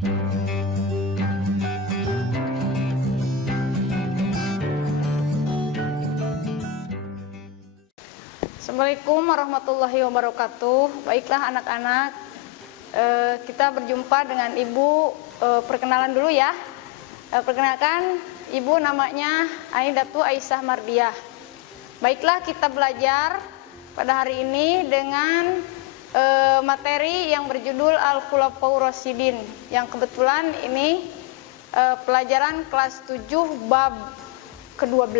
Assalamualaikum warahmatullahi wabarakatuh. Baiklah anak-anak, kita berjumpa dengan Ibu. Perkenalan dulu ya. Perkenalkan, Ibu namanya Aidatu Aisyah Mardiah. Baiklah, kita belajar pada hari ini dengan materi yang berjudul Al-Khulafaur Rasyidin, yang kebetulan ini pelajaran kelas 7 bab ke-12.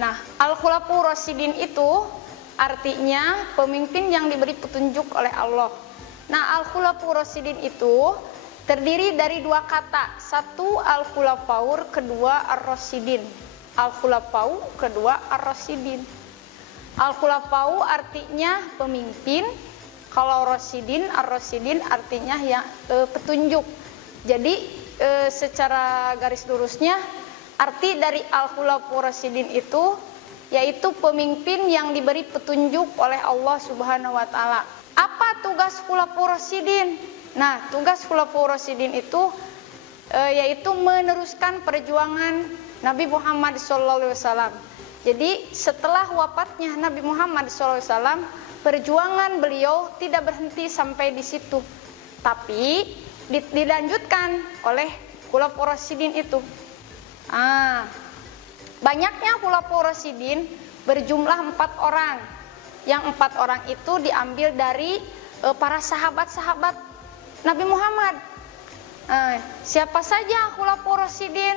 Nah, Al-Khulafaur Rasyidin itu artinya pemimpin yang diberi petunjuk oleh Allah. Nah, Al-Khulafaur Rasyidin itu terdiri dari dua kata. Satu Al-Khulafaur, kedua Ar-Rasyidin. Al-Khulafaur, kedua Ar-Rasyidin. Al-Khulafaur artinya pemimpin. Kalau Rasyidin, Ar-Rasyidin artinya yang petunjuk. Jadi secara garis lurusnya, arti dari Al-Khulafaur Rasyidin itu yaitu pemimpin yang diberi petunjuk oleh Allah Subhanahu wa taala. Apa tugas Khulafaur Rasyidin? Nah, tugas Khulafaur Rasyidin itu yaitu meneruskan perjuangan Nabi Muhammad SAW. Jadi, setelah wafatnya Nabi Muhammad SAW, perjuangan beliau tidak berhenti sampai di situ. Tapi dilanjutkan oleh Khulafaur Rasyidin itu. Banyaknya Khulafaur Rasyidin berjumlah 4 orang. Yang 4 orang itu diambil dari para sahabat-sahabat Nabi Muhammad. Siapa saja Khulafaur Rasyidin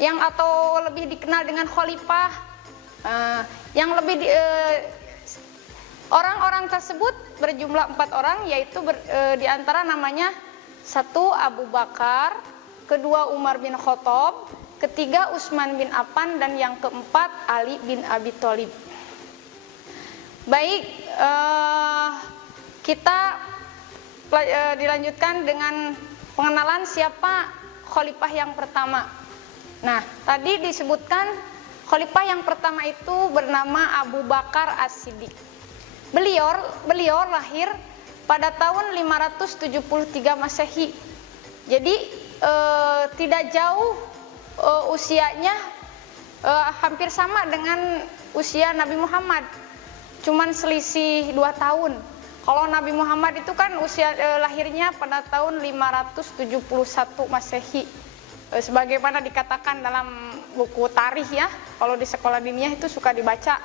yang atau lebih dikenal dengan khalifah? Yang lebih orang-orang tersebut berjumlah 4 orang, yaitu diantara namanya satu Abu Bakar, kedua Umar bin Khattab, ketiga Utsman bin Affan, dan yang keempat Ali bin Abi Thalib. Baik, kita dilanjutkan dengan pengenalan siapa khalifah yang pertama. Nah, tadi disebutkan khalifah yang pertama itu bernama Abu Bakar As-Siddiq. Beliau lahir pada tahun 573 Masehi. Jadi tidak jauh usianya, hampir sama dengan usia Nabi Muhammad, cuman selisih 2 tahun. Kalau Nabi Muhammad itu kan usia lahirnya pada tahun 571 Masehi, sebagaimana dikatakan dalam buku tarikh ya. Kalau di sekolah diniyah itu suka dibaca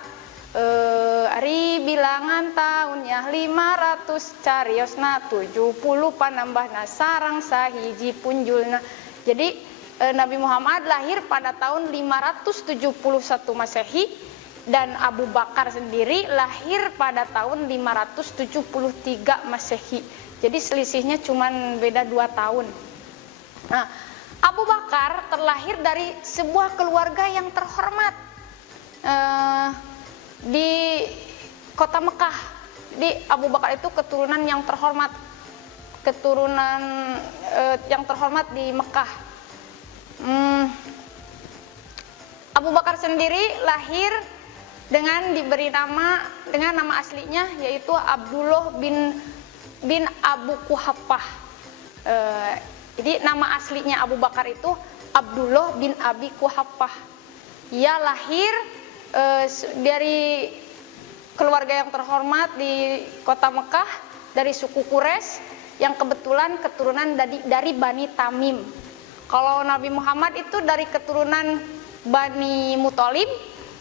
ari bilangan tahunnya 500 cariosna 70 panambahna sarang sahiji punjulna. Jadi Nabi Muhammad lahir pada tahun 571 Masehi dan Abu Bakar sendiri lahir pada tahun 573 Masehi. Jadi selisihnya cuma beda 2 tahun. Nah, Abu Bakar terlahir dari sebuah keluarga yang terhormat di kota Mekah. Jadi Abu Bakar itu keturunan yang terhormat, yang terhormat di Mekah. Abu Bakar sendiri lahir dengan diberi nama aslinya, yaitu Abdullah bin Abu Quhafah. Jadi nama aslinya Abu Bakar itu Abdullah bin Abi Quhafah. Ia lahir dari keluarga yang terhormat di kota Mekah, dari suku Quraisy yang kebetulan keturunan dari Bani Tamim. Kalau Nabi Muhammad itu dari keturunan Bani Muthalib,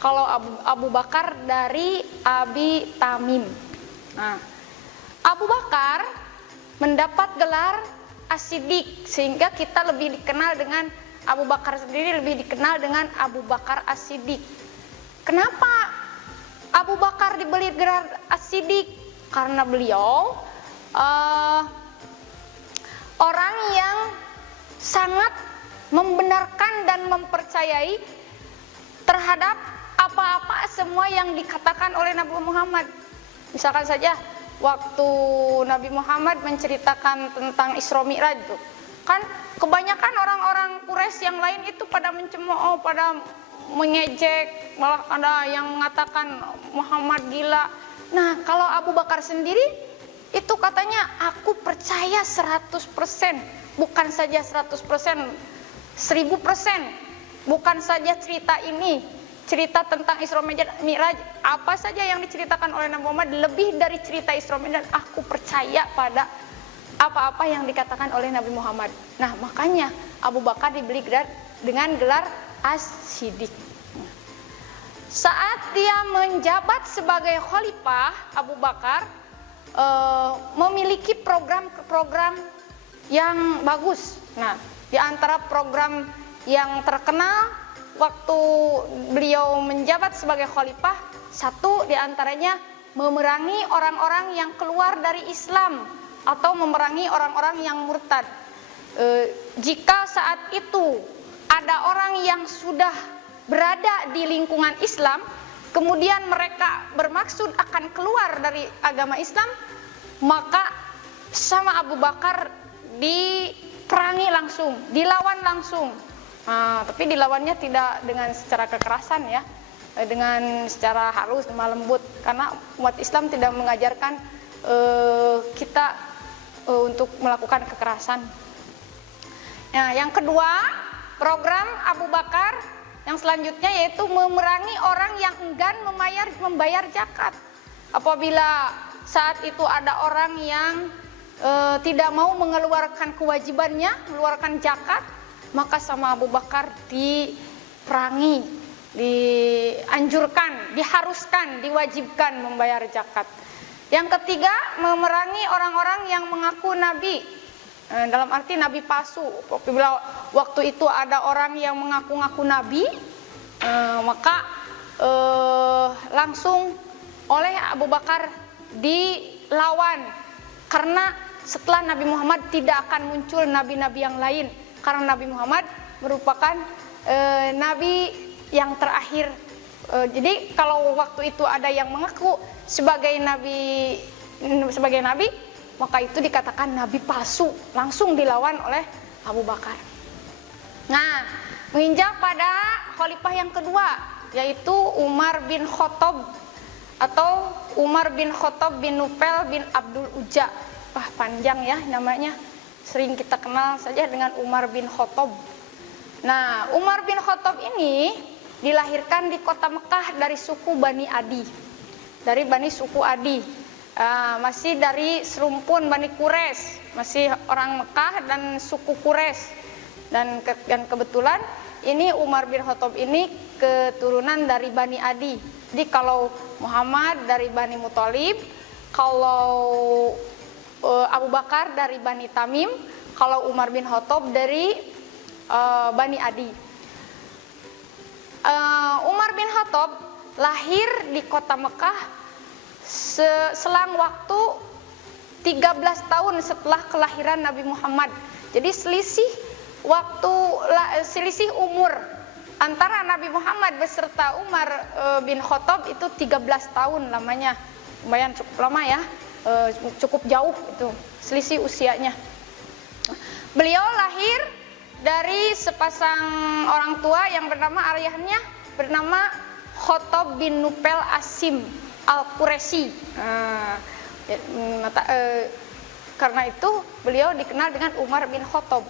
kalau Abu Bakar dari Abi Tamim. Nah, Abu Bakar mendapat gelar As-Siddiq, sehingga kita lebih dikenal dengan Abu Bakar sendiri, lebih dikenal dengan Abu Bakar As-Siddiq. Kenapa Abu Bakar diberi gelar As-Siddiq? Karena beliau orang yang sangat membenarkan dan mempercayai terhadap apa-apa semua yang dikatakan oleh Nabi Muhammad. Misalkan saja waktu Nabi Muhammad menceritakan tentang Isra Mi'raj itu, kan kebanyakan orang-orang Quraisy yang lain itu pada mencemooh, pada mengejek, malah ada yang mengatakan Muhammad gila. Nah, kalau Abu Bakar sendiri itu katanya aku percaya 100%, bukan saja 100%, 1000%. Bukan saja cerita ini, cerita tentang Isra Mi'raj, apa saja yang diceritakan oleh Nabi Muhammad lebih dari cerita Isra Mi'raj, aku percaya pada apa-apa yang dikatakan oleh Nabi Muhammad. Nah, makanya Abu Bakar diberi gelar dengan gelar As-Siddiq. Saat dia menjabat sebagai khalifah, Abu Bakar memiliki program-program yang bagus. Nah, di antara program yang terkenal waktu beliau menjabat sebagai khalifah, satu di antaranya memerangi orang-orang yang keluar dari Islam atau memerangi orang-orang yang murtad. Jika saat itu ada orang yang sudah berada di lingkungan Islam, kemudian mereka bermaksud akan keluar dari agama Islam, maka sama Abu Bakar diperangi langsung, dilawan langsung. Tapi dilawannya tidak dengan secara kekerasan ya, dengan secara halus, lemah lembut, karena umat Islam tidak mengajarkan kita untuk melakukan kekerasan. Nah, yang kedua, program Abu Bakar yang selanjutnya yaitu memerangi orang yang enggan membayar zakat. Apabila saat itu ada orang yang tidak mau mengeluarkan kewajibannya, mengeluarkan zakat, maka sama Abu Bakar diperangi, dianjurkan, diharuskan, diwajibkan membayar zakat. Yang ketiga, memerangi orang-orang yang mengaku nabi, dalam arti nabi palsu. Apabila waktu itu ada orang yang mengaku-ngaku nabi, maka langsung oleh Abu Bakar dilawan, karena setelah Nabi Muhammad tidak akan muncul nabi-nabi yang lain, karena Nabi Muhammad merupakan nabi yang terakhir. Jadi kalau waktu itu ada yang mengaku sebagai nabi, maka itu dikatakan nabi palsu, langsung dilawan oleh Abu Bakar. Nah, menginjak pada khalifah yang kedua, yaitu Umar bin Khattab atau Umar bin Khattab bin Nufel bin Abdul Uzza. Wah, panjang ya namanya, sering kita kenal saja dengan Umar bin Khattab. Nah, Umar bin Khattab ini dilahirkan di kota Mekah dari suku Bani Adi, dari Bani suku Adi. Masih dari serumpun Bani Quraisy, masih orang Mekah dan suku Quraisy. Dan kebetulan ini Umar bin Khattab ini keturunan dari Bani Adi. Jadi kalau Muhammad dari Bani Muthalib, kalau Abu Bakar dari Bani Tamim, kalau Umar bin Khattab dari Bani Adi. Umar bin Khattab lahir di kota Mekah selang waktu 13 tahun setelah kelahiran Nabi Muhammad. Jadi selisih umur antara Nabi Muhammad beserta Umar bin Khattab itu 13 tahun lamanya. Lumayan cukup lama ya, cukup jauh itu selisih usianya. Beliau lahir dari sepasang orang tua yang bernama, ayahnya bernama Khattab bin Nufel Asim Al-Quraisy. Karena itu beliau dikenal dengan Umar bin Khattab.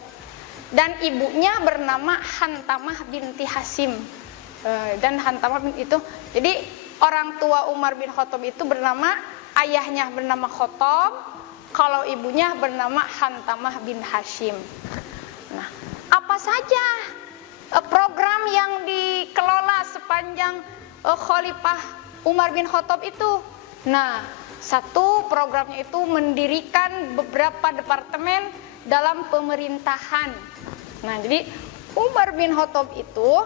Dan ibunya bernama Hantamah binti Hasim. Dan Hantamah itu, jadi orang tua Umar bin Khattab itu bernama, ayahnya bernama Khattab, kalau ibunya bernama Hantamah bin Hashim. Nah, apa saja program yang dikelola sepanjang khalifah Umar bin Khattab itu? Nah, satu programnya itu mendirikan beberapa departemen dalam pemerintahan. Nah, jadi Umar bin Khattab itu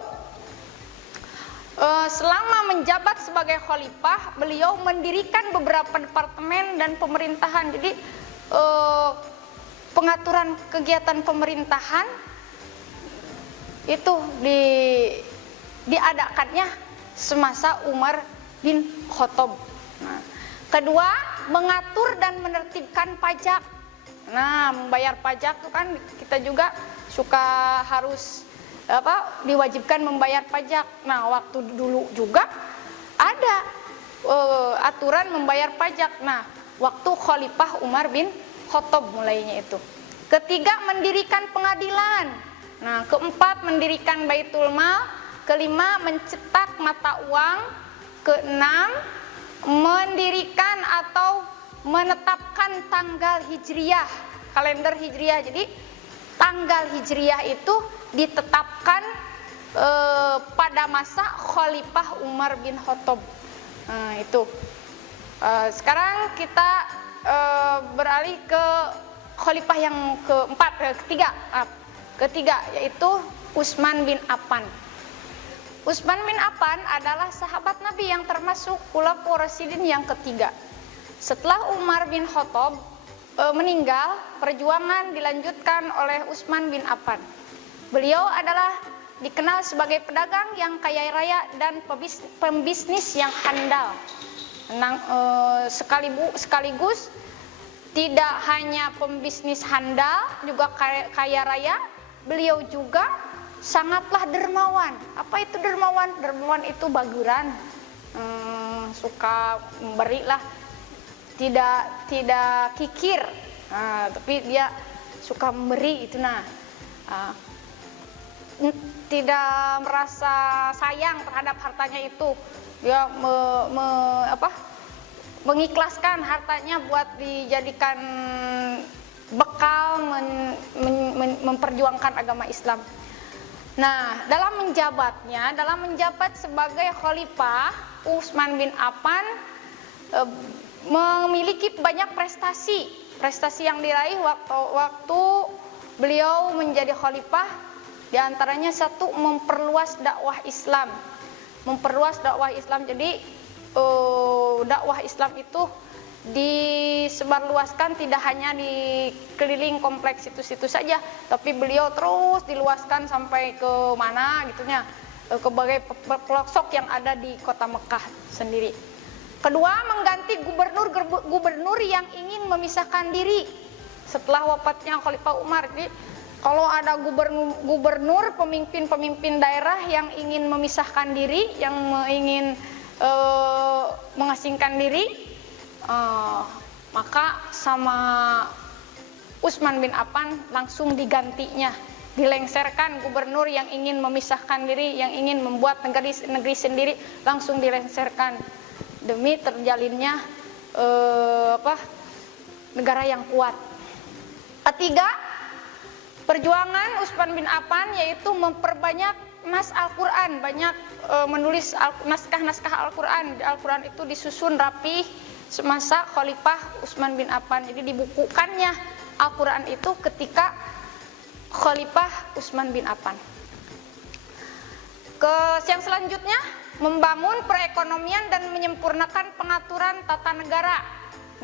selama menjabat sebagai khalifah, beliau mendirikan beberapa departemen dan pemerintahan. Jadi pengaturan kegiatan pemerintahan itu diadakannya semasa Umar bin Khattab. Nah, kedua, mengatur dan menertibkan pajak. Nah, membayar pajak itu kan kita juga suka harus diwajibkan membayar pajak. Nah, waktu dulu juga ada aturan membayar pajak. Nah, waktu Khalifah Umar bin Khattab mulainya itu. Ketiga, mendirikan pengadilan. Nah, keempat, mendirikan Baitul Mal. Kelima, mencetak mata uang. Keenam, mendirikan atau menetapkan tanggal hijriyah, kalender hijriyah. Jadi tanggal hijriyah itu ditetapkan pada masa Khalifah Umar bin Khattab. Nah, itu. Sekarang kita beralih ke Khalifah yang ketiga, yaitu Utsman bin Affan. Utsman bin Affan adalah sahabat Nabi yang termasuk Khulafaur Rasyidin yang ketiga. Setelah Umar bin Khattab meninggal, perjuangan dilanjutkan oleh Utsman bin Affan. Beliau adalah dikenal sebagai pedagang yang kaya raya dan pembisnis yang handal. Sekaligus tidak hanya pembisnis handal, juga kaya raya, beliau juga sangatlah dermawan. Apa itu dermawan? Dermawan itu baguran, suka memberi lah, tidak kikir, tapi dia suka memberi itu. Tidak merasa sayang terhadap hartanya itu. Dia mengikhlaskan hartanya buat dijadikan bekal memperjuangkan agama Islam. Nah, dalam menjabat sebagai khalifah, Utsman bin Affan memiliki banyak prestasi yang diraih waktu beliau menjadi khalifah. Di antaranya satu, memperluas dakwah Islam. Jadi dakwah Islam itu disebarluaskan tidak hanya di keliling kompleks situ-situ saja, tapi beliau terus diluaskan sampai ke mana gitunya, ke berbagai pelosok yang ada di kota Mekah sendiri. Kedua, mengganti gubernur yang ingin memisahkan diri setelah wafatnya Khalifah Umar. Jadi kalau ada gubernur, pemimpin daerah yang ingin memisahkan diri, yang ingin mengasingkan diri, maka sama Utsman bin Affan langsung digantinya, dilengserkan. Gubernur yang ingin memisahkan diri, yang ingin membuat negeri sendiri, langsung dilengserkan demi terjalinnya negara yang kuat. Ketiga, perjuangan Utsman bin Affan yaitu memperbanyak nas Al-Quran, banyak menulis naskah-naskah Al-Quran. Al-Quran itu disusun rapi semasa Khalifah Utsman bin Affan. Jadi dibukukannya Al-Quran itu ketika Khalifah Utsman bin Affan. Yang selanjutnya, membangun perekonomian dan menyempurnakan pengaturan tata negara.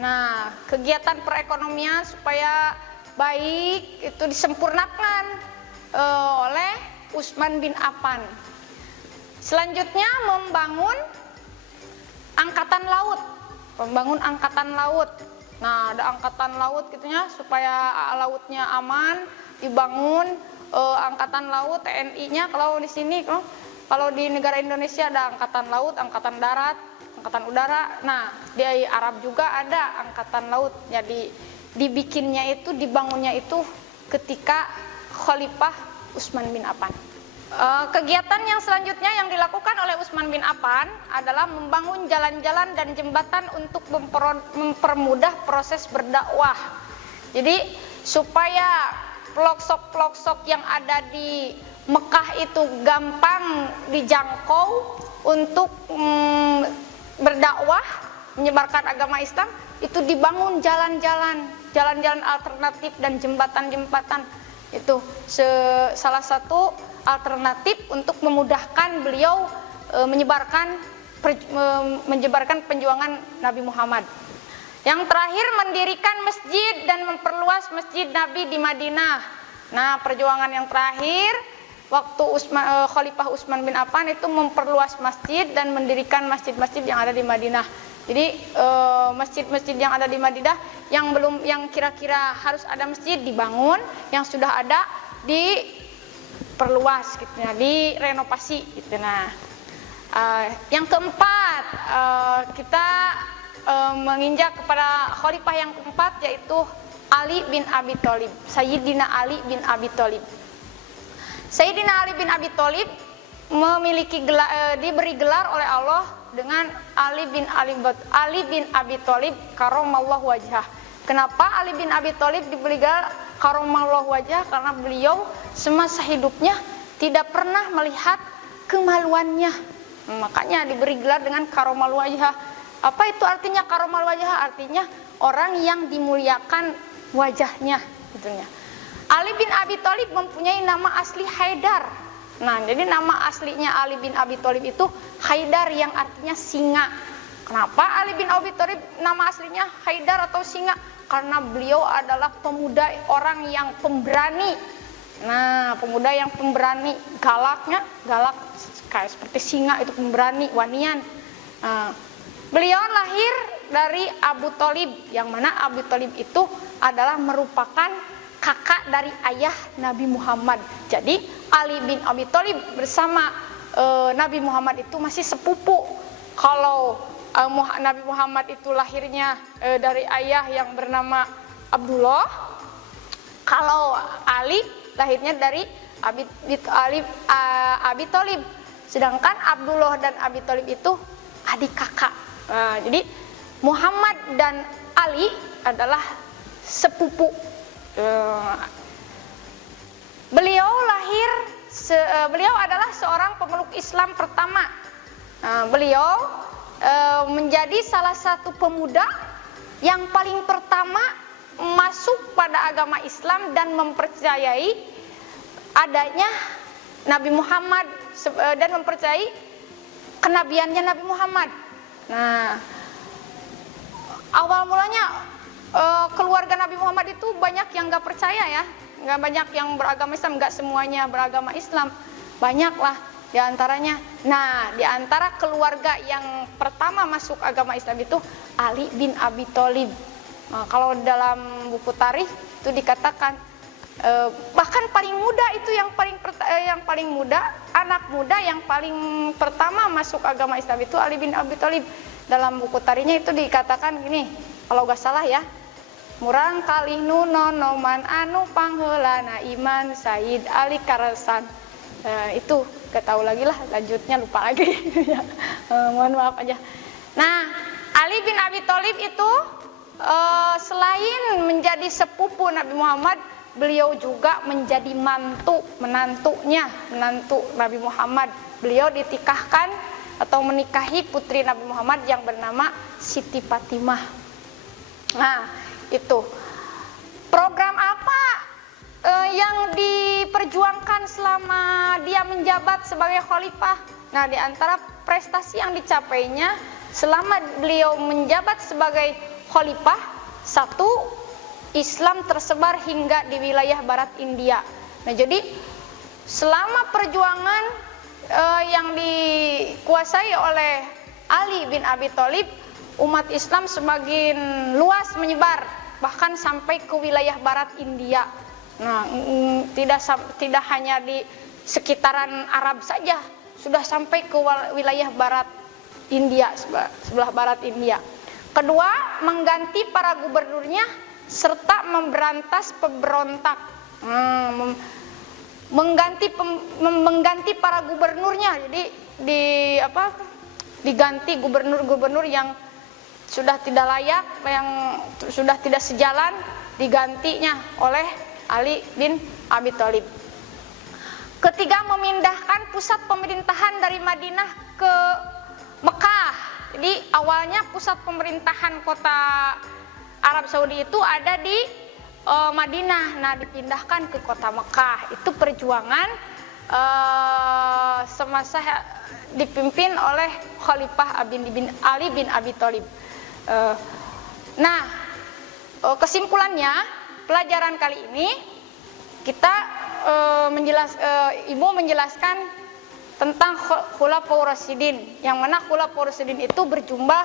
Nah, kegiatan perekonomian supaya baik itu disempurnakan oleh Utsman bin Affan. Selanjutnya, membangun angkatan laut. Nah, ada angkatan laut gitunya supaya lautnya aman, dibangun angkatan laut, TNI-nya. Kalau di sini, kalau di negara Indonesia ada angkatan laut, angkatan darat, angkatan udara. Nah, di Arab juga ada angkatan laut. Jadi dibikinnya itu, dibangunnya itu ketika Khalifah Utsman bin Affan. Kegiatan yang selanjutnya yang dilakukan oleh Utsman bin Affan adalah membangun jalan-jalan dan jembatan untuk mempermudah proses berdakwah. Jadi supaya pelosok-pelosok yang ada di Mekah itu gampang dijangkau untuk berdakwah, menyebarkan agama Islam, itu dibangun jalan-jalan alternatif dan jembatan-jembatan. Itu salah satu alternatif untuk memudahkan beliau menyebarkan perjuangan Nabi Muhammad. Yang terakhir, mendirikan masjid dan memperluas masjid Nabi di Madinah. Nah, perjuangan yang terakhir waktu Khalifah Utsman bin Affan itu memperluas masjid dan mendirikan masjid-masjid yang ada di Madinah. Jadi masjid-masjid yang ada di Madinah yang kira-kira harus ada masjid dibangun, yang sudah ada diperluas gitu ya, direnovasi gitu. Nah, yang keempat, kita menginjak kepada khalifah yang keempat, yaitu Ali bin Abi Thalib, Sayyidina Ali bin Abi Thalib. Sayyidina Ali bin Abi Thalib diberi gelar oleh Allah dengan Ali bin Abi Thalib karramallahu wajhah. Kenapa Ali bin Abi Thalib diberi gelar karramallahu wajhah? Karena beliau semasa hidupnya tidak pernah melihat kemaluannya. Makanya diberi gelar dengan karramallahu wajhah. Apa itu artinya karramallahu wajhah? Artinya orang yang dimuliakan wajahnya, gitunya. Ali bin Abi Thalib mempunyai nama asli Haidar. Nah, jadi nama aslinya Ali bin Abi Thalib itu Haidar yang artinya singa. Kenapa Ali bin Abi Thalib nama aslinya Haidar atau singa? Karena beliau adalah pemuda, orang yang pemberani. Nah, pemuda yang pemberani, galak kayak seperti singa, itu pemberani, wanian. Nah, beliau lahir dari Abu Thalib, yang mana Abu Thalib itu adalah merupakan kakak dari ayah Nabi Muhammad. Jadi Ali bin Abi Thalib bersama Nabi Muhammad itu masih sepupu. Kalau Nabi Muhammad itu lahirnya dari ayah yang bernama Abdullah, kalau Ali lahirnya dari Abi Thalib. Sedangkan Abdullah dan Abi Thalib itu adik kakak. Jadi Muhammad dan Ali adalah sepupu. Beliau adalah seorang pemeluk Islam pertama. Beliau menjadi salah satu pemuda yang paling pertama masuk pada agama Islam dan mempercayai adanya Nabi Muhammad dan mempercayai kenabiannya Nabi Muhammad. Nah, awal mulanya keluarga Nabi Muhammad itu banyak yang nggak percaya ya, nggak banyak yang beragama Islam, nggak semuanya beragama Islam, banyaklah diantaranya. Nah, diantara keluarga yang pertama masuk agama Islam itu Ali bin Abi Thalib. Nah, kalau dalam buku tarikh itu dikatakan bahkan paling muda itu yang paling muda, anak muda yang paling pertama masuk agama Islam itu Ali bin Abi Thalib. Dalam buku tarikhnya itu dikatakan gini, kalau nggak salah ya, murang kalih noman anu pangheulana iman Sayyid Ali Karasan. Itu gak tahu lagi lah, lanjutnya lupa lagi. Mohon maaf aja. Nah, Ali bin Abi Thalib itu selain menjadi sepupu Nabi Muhammad, beliau juga menjadi menantu Nabi Muhammad. Beliau ditikahkan atau menikahi putri Nabi Muhammad yang bernama Siti Fatimah. Nah, itu program apa yang diperjuangkan selama dia menjabat sebagai khalifah? Nah, di antara prestasi yang dicapainya selama beliau menjabat sebagai khalifah, satu, Islam tersebar hingga di wilayah barat India. Nah, jadi selama perjuangan yang dikuasai oleh Ali bin Abi Thalib, umat Islam semakin luas menyebar, bahkan sampai ke wilayah barat India. Nah, tidak hanya di sekitaran Arab saja, sudah sampai ke wilayah barat India, sebelah barat India. Kedua, mengganti para gubernurnya serta memberantas pemberontak. Mengganti para gubernurnya. Jadi diganti gubernur-gubernur yang sudah tidak layak, yang sudah tidak sejalan, digantinya oleh Ali bin Abi Thalib. Ketiga, memindahkan pusat pemerintahan dari Madinah ke Mekah. Jadi awalnya pusat pemerintahan kota Arab Saudi itu ada di Madinah. Nah, dipindahkan ke kota Mekah. Itu perjuangan semasa dipimpin oleh Khalifah Ali bin Abi Thalib. Nah, kesimpulannya pelajaran kali ini kita Ibu menjelaskan tentang Khulafaur Rasyidin, yang mana Khulafaur Rasyidin itu berjumlah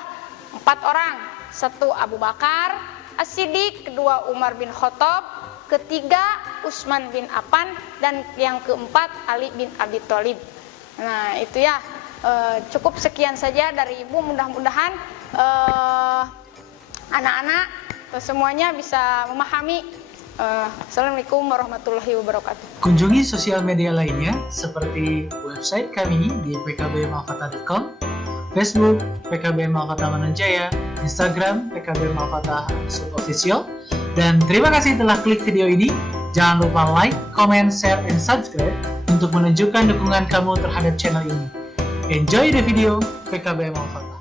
4 orang. Satu, Abu Bakar As-Siddiq, kedua Umar bin Khattab, ketiga Utsman bin Affan, dan yang keempat Ali bin Abi Thalib. Nah, itu ya. Cukup sekian saja dari Ibu, mudah-mudahan anak-anak semuanya bisa memahami. Assalamualaikum warahmatullahi wabarakatuh. Kunjungi sosial media lainnya seperti website kami di pkbmalfatah.com, Facebook PKB Malfatah Mananjaya, Instagram PKB Malfatah Official. Dan terima kasih telah klik video ini. Jangan lupa like, comment, share, and subscribe untuk menunjukkan dukungan kamu terhadap channel ini. Enjoy the video PKB Malfatah.